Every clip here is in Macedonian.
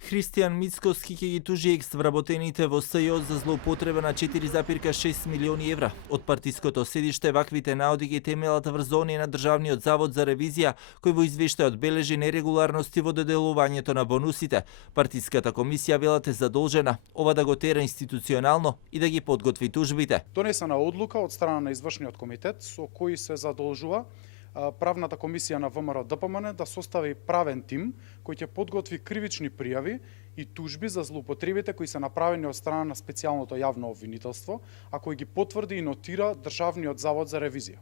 Христијан Мицкоски ќе ги тужи екс-вработените во СЈО за злоупотреба на 4,6 милиони евра. Од партиското седиште ваквите наоди ги темелат врз оние на Државниот завод за ревизија, кој во извештајот бележи нерегуларности во доделувањето на бонусите. Партиската комисија велат е задолжена ова да го тера институционално и да ги подготви тужбите. Донесена одлука од страна на извршниот комитет со кој се задолжува правната комисија на ВМРО ДПМН да состави правен тим кој ќе подготви кривични пријави и тужби за злоупотребите кои се направени од страна на специјалното јавно обвинителство, а кој ги потврди и нотира Државниот завод за ревизија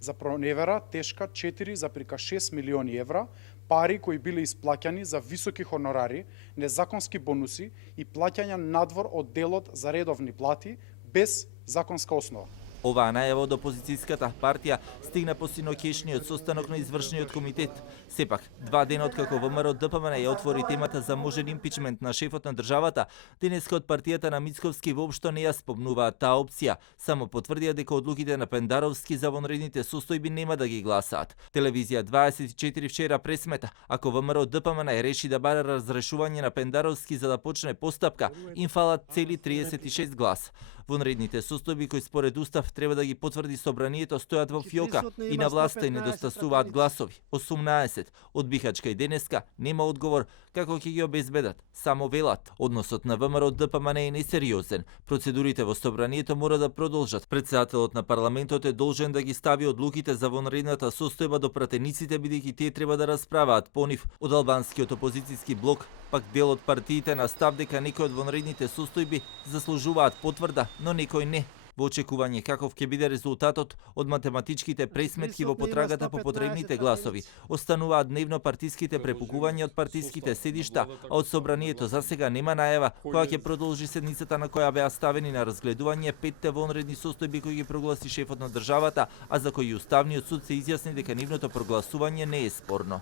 за проневера тешка 4,6 милиони евра, пари кои биле исплаќани за високи хонорари, незаконски бонуси и плаќања надвор од делот за редовни плати без законска основа. Оваа најава од опозицијската партија стигна по синоќешниот состанок на извршниот комитет. Сепак, 2 дена откако ВМРО ДПМН ја отвори темата за можен импичмент на шефот на државата, денеска од партијата на Мицковски воопшто не ја спомнуваат таа опција, само потврдија дека одлуките на Пендаровски за вонредните состојби нема да ги гласаат. Телевизија 24 вчера пресмета, ако ВМРО ДПМН реши да бара разрешување на Пендаровски за да почне постапка, им фалат цели 36 гласа. Вонредните состојби кои според устав треба да ги потврди собранието стојат во фиока и на власта и недостасуваат гласови. 18 од Бихачка и денеска нема одговор како ќе ги обезбедат. Само велат, односот на ВМРО ДПМН е несериозен. Процедурите во собранието мора да продолжат. Претседателот на парламентот е должен да ги стави одлуките за вонредната состојба до пратениците, бидејќи тие треба да расправаат по нив. Од албанскиот опозицијски блок пак дел од партиите на став дека некои од вонредните состојби заслужуваат потврда, но некој не. Во очекување каков ќе биде резултатот од математичките пресметки во потрагата по потребните гласови, остануваат дневно партиските препукувања од партиските седишта, а од собранието засега нема најава која ќе продолжи седницата на која беа ставени на разгледување 5 вонредни состојби кои ги прогласи шефот на државата, а за кои Уставниот суд се изјасни дека нивното прогласување не е спорно.